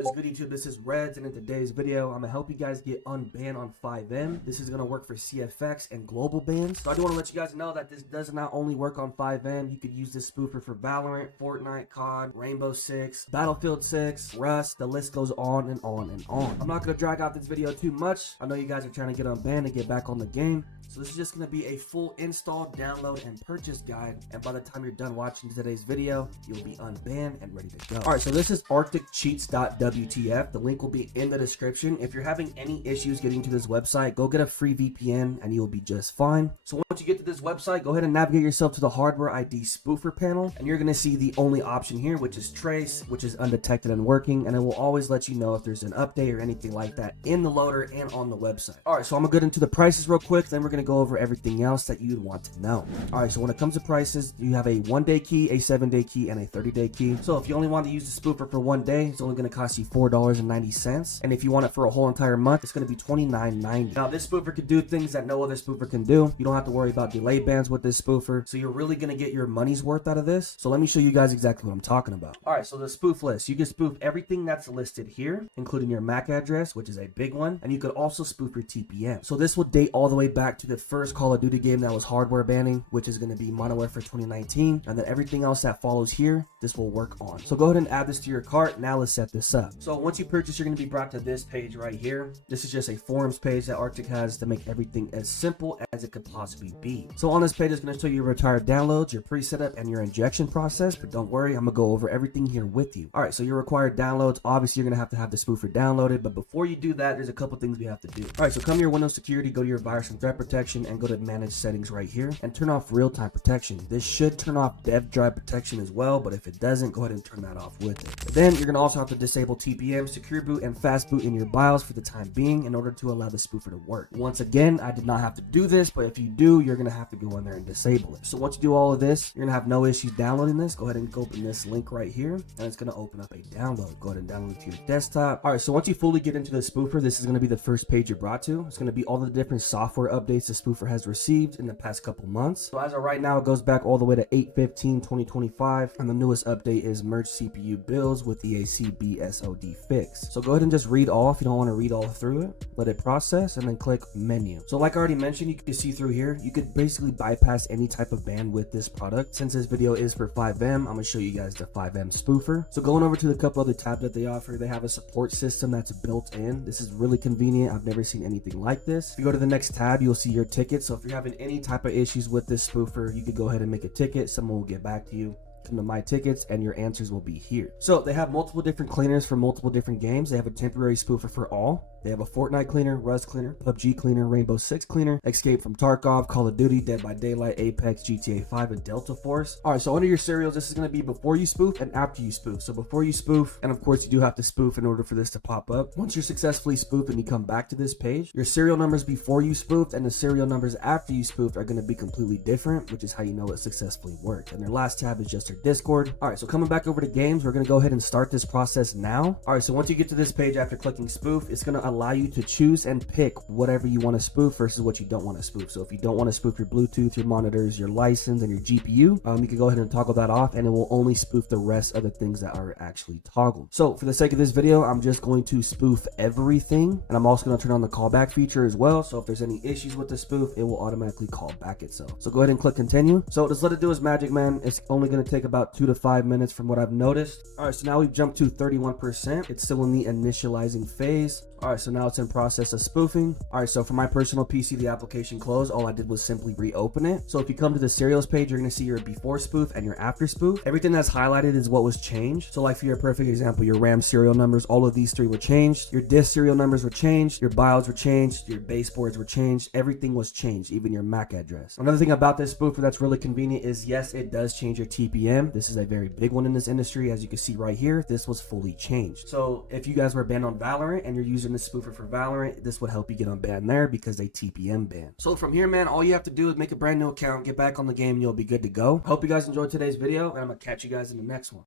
What is good, YouTube? This is Reds, and in today's video, I'm gonna help you guys get unbanned on 5M. This is gonna work for CFX and global bans. So I do want to let you guys know that this does not only work on 5M. You could use this spoofer for Valorant, Fortnite, COD, Rainbow Six, Battlefield 6, Rust. The list goes on and on and on. I'm not gonna drag out this video too much. I know you guys are trying to get unbanned and get back on the game. So this is just going to be a full install, download, and purchase guide. And by the time you're done watching today's video, you'll be unbanned and ready to go. All right, so this is arcticcheats.wtf. The link will be in the description. If you're having any issues getting to this website, go get a free VPN and you'll be just fine. So once you get to this website, go ahead and navigate yourself to the hardware ID spoofer panel. And you're going to see the only option here, which is trace, which is undetected and working. And it will always let you know if there's an update or anything like that in the loader and on the website. All right, so I'm going to get into the prices real quick. Then we're going to go over everything else that you'd want to know. All right, so when it comes to prices, you have a 1-day key, a 7-day key, and a 30-day key. So if you only want to use the spoofer for 1 day, it's only going to cost you $4.90. And if you want it for a whole entire month, it's going to be $29.90. Now, this spoofer can do things that no other spoofer can do. You don't have to worry about delay bans with this spoofer. So you're really going to get your money's worth out of this. So let me show you guys exactly what I'm talking about. All right, so the spoof list. You can spoof everything that's listed here, including your MAC address, which is a big one. And you could also spoof your TPM. So this will date all the way back to the first Call of Duty game that was hardware banning, which is going to be Modern Warfare 2019, and then everything else that follows here, this will work on. So go ahead and add this to your cart. Now let's set this up. So once you purchase, you're going to be brought to this page right here. This is just a forums page that Arctic has to make everything as simple as it could possibly be. So on this page, it's going to show you your retired downloads, your pre-setup, and your injection process, but don't worry, I'm going to go over everything here with you. All right, so your required downloads, obviously you're going to have the spoofer downloaded, but before you do that, there's a couple things we have to do. All right, so come to your Windows security, go to your virus and threat protection, and go to manage settings right here and turn off real-time protection. This should turn off dev drive protection as well, but if it doesn't, go ahead and turn that off with it. But then you're going to also have to disable TPM, secure boot, and fast boot in your BIOS for the time being in order to allow the spoofer to work. Once again, I did not have to do this, but if you do, you're going to have to go in there and disable it. So once you do all of this, you're going to have no issues downloading this. Go ahead and open this link right here, and it's going to open up a download. Go ahead and download it to your desktop. All right, so once you fully get into the spoofer, this is going to be the first page you're brought to. It's going to be all the different software updates the spoofer has received in the past couple months. So as of right now, it goes back all the way to 8/15/2025, and the newest update is merge CPU builds with the ACBSOD fix. So go ahead and just read all if you don't want to read all through it. Let it process and then click menu. So like I already mentioned, you can see through here, you could basically bypass any type of ban with this product. Since this video is for 5M, I'm going to show you guys the 5M spoofer. So going over to the couple other tabs that they offer, they have a support system that's built in. This is really convenient. I've never seen anything like this. If you go to the next tab, you'll see your ticket. So if you're having any type of issues with this spoofer, you could go ahead and make a ticket. Someone will get back to you. Come to my tickets and your answers will be here. So they have multiple different cleaners for multiple different games. They have a temporary spoofer for all. They have a Fortnite cleaner, Rust cleaner, PUBG cleaner, Rainbow Six cleaner, Escape from Tarkov, Call of Duty, Dead by Daylight, Apex, GTA 5, and Delta Force. All right, so under your serials, this is going to be before you spoof and after you spoof. So before you spoof, and of course you do have to spoof in order for this to pop up. Once you're successfully spoofed and you come back to this page, your serial numbers before you spoofed and the serial numbers after you spoofed are going to be completely different, which is how you know it successfully worked. And their last tab is just their Discord. All right, so coming back over to games, we're going to go ahead and start this process now. All right, so once you get to this page after clicking spoof, it's going to allow you to choose and pick whatever you want to spoof versus what you don't want to spoof. So if you don't want to spoof your Bluetooth, your monitors, your license, and your GPU, you can go ahead and toggle that off and it will only spoof the rest of the things that are actually toggled. So for the sake of this video, I'm just going to spoof everything, and I'm also going to turn on the callback feature as well. So if there's any issues with the spoof, it will automatically call back itself. So go ahead and click continue. So just let it do its magic, man. It's only going to take about 2 to 5 minutes from what I've noticed. All right, so now we've jumped to 31%. It's still in the initializing phase. All right, so now it's in process of spoofing. All right, so for my personal PC, the application closed. All I did was simply reopen it. So if you come to the serials page, you're going to see your before spoof and your after spoof. Everything that's highlighted is what was changed. So like for your perfect example, your RAM serial numbers, all of these 3 were changed. Your disk serial numbers were changed. Your BIOS were changed. Your baseboards were changed. Everything was changed, even your MAC address. Another thing about this spoofer that's really convenient is, yes, it does change your TPM. This is a very big one in this industry. As you can see right here, this was fully changed. So if you guys were banned on Valorant and you're using this spoofer for Valorant, this would help you get unbanned there because they TPM ban. So from here, man, all you have to do is make a brand new account, get back on the game, and you'll be good to go. Hope you guys enjoyed today's video, and I'm gonna catch you guys in the next one.